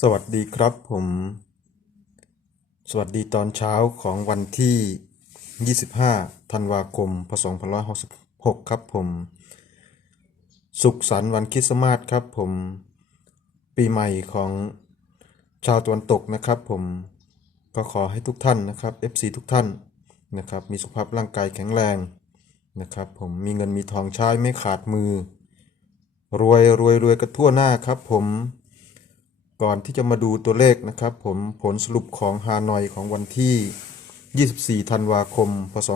สวัสดีครับผม สวัสดีตอนเช้าของวันที่ 25 ธันวาคม พศ 2566 ครับผม สุขสันต์วันคริสต์มาสครับผม ปีใหม่ของชาวตะวันตกนะครับผม ก็ขอให้ทุกท่านนะครับ FC ทุกท่านนะครับ มีสุขภาพร่างกายแข็งแรงนะครับผม มีเงินมีทองใช้ไม่ขาดมือ รวยรวยรวยกันทั่วหน้าครับผม ก่อนที่จะมาดูตัวเลขนะครับ ผมผลสรุปของฮานอยของวันที่ 24 ธันวาคม พศ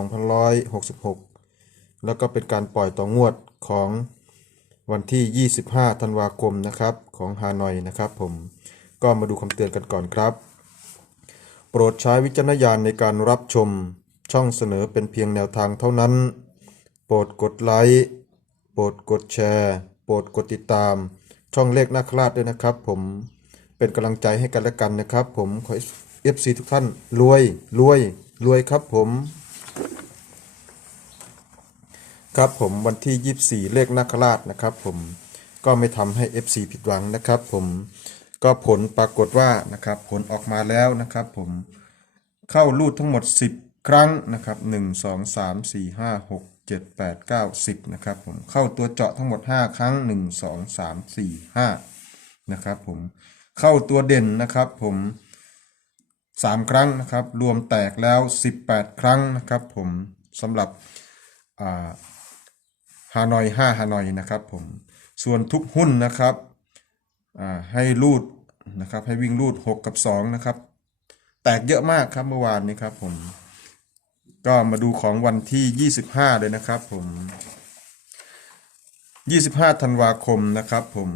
2566 แล้วก็เป็นการปล่อยต่องวดของวันที่ 25 ธันวาคมนะครับของฮานอยนะครับผมก็มาดูคำเตือนกันก่อนครับ โปรดใช้วิจารณญาณในการรับชมช่องเสนอเป็นเพียงแนวทางเท่านั้น โปรดกดไลค์ โปรดกดแชร์ โปรดกดติดตาม ช่องเลขนาคราชด้วยนะครับผม เป็นกำลังใจให้กันและกันนะครับ ผมขอเอฟซีทุกท่านรวยรวยรวยครับผม ครับผมวันที่ 24 เลขนาคราชนะครับ ผมก็ไม่ทำให้ FC ผิดหวังนะครับ ผมก็ผลปรากฏว่านะครับ ผลออกมาแล้วนะครับ ผมเข้ารูดทั้งหมด 10 ครั้งนะครับ 1 2 3 4 5 6 7 8 9 10นะครับผมเข้าตัวเจาะทั้งหมด 5 ครั้ง 1 2 3 4 5นะครับผม เข้าตัวเด่นนะครับผม 3 ครั้งนะครับ รวมแตกแล้ว 18 ครั้งนะครับผมสำหรับฮานอย5ฮานอยนะครับผมส่วนทุกหุ้นนะครับให้รูดนะครับให้วิ่งรูด 6 กับ 2 นะครับ แตกเยอะมากครับเมื่อวานนี้ครับผมก็มาดูของวันที่ 25 เลยนะครับผม 25 ธันวาคมนะครับผม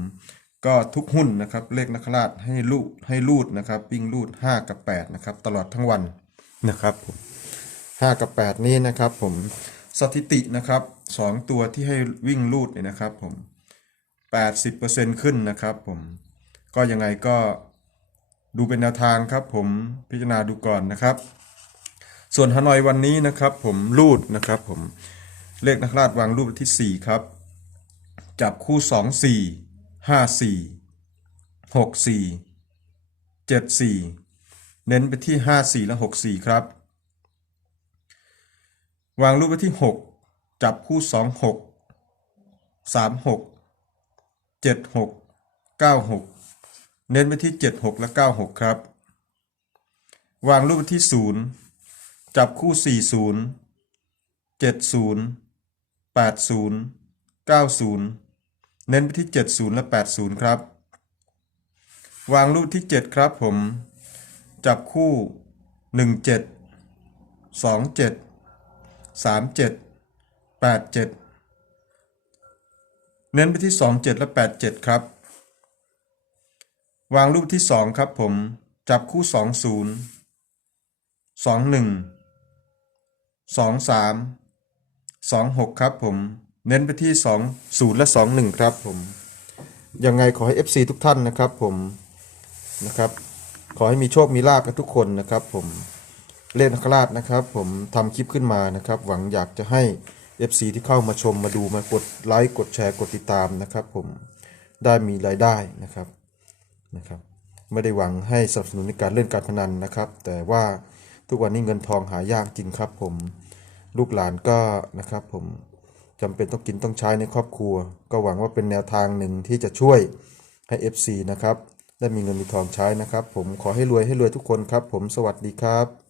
ก็ทุกหุ้นนะครับเลขนักราชให้ลูดให้รูดนะครับวิ่งรูด 5 กับ 8 นะครับ ตลอดทั้งวันนะครับผม5กับ 8 นี้นะครับ ผมสถิตินะครับ 2 ตัวที่ให้วิ่งรูดเนี่ยนะครับ ผม 80%ขึ้นนะครับผมก็ยังไงก็ดูเป็นแนวทางครับ ผมพิจารณาดูก่อนนะครับ ส่วนฮานอยวันนี้นะครับ ผมรูดนะครับ ผมเลขนักราชวางรูปที่ 4 ครับ จับคู่ 2 4 ห้าสี่หกสี่เจ็ดสี่เน้นไปที่ห้าสี่และหกสี่ครับ วางรูปไว้ที่หกจับคู่สองหกสามหกเจ็ดหกเก้าหกเน้นไปที่เจ็ดหกและเก้าหกครับ วางรูปไว้ที่ศูนย์จับคู่สี่ศูนย์เจ็ดศูนย์แปดศูนย์เก้าศูนย์ เน้นไปที่ 70 และ 80 ครับ วางรูปที่ 7 ครับผม จับคู่ 17 27 37 87 เน้นไปที่ 27 และ 87 ครับ วางรูปที่ 2 ครับผม จับคู่ 20 21 23 26 ครับผม เน้นไปที่ 2 0 และ 21 ครับผม ยังไงขอให้ FC ทุกท่านนะครับผมนะครับ ขอให้มีโชคมีลาภกันทุกคนนะครับผมเล่นนักราชนะครับ ผมทำคลิปขึ้นมานะครับ หวังอยากจะให้ FC ที่เข้ามาชมมาดูมากดไลค์กดแชร์กดติดตามนะครับ ผมได้มีรายได้นะครับนะครับ ไม่ได้หวังให้สนับสนุนในการเล่นการพนันนะครับ แต่ว่าทุกวันนี้เงินทองหายากจริงครับ ผมลูกหลานก็นะครับ ผม จำเป็นต้องกินต้องใช้ในครอบครัว ก็หวังว่าเป็นแนวทางหนึ่งที่จะช่วยให้ FC นะครับ ได้มีเงินมีทองใช้นะครับ ผมขอให้รวยให้รวยทุกคนครับ ผมสวัสดีครับ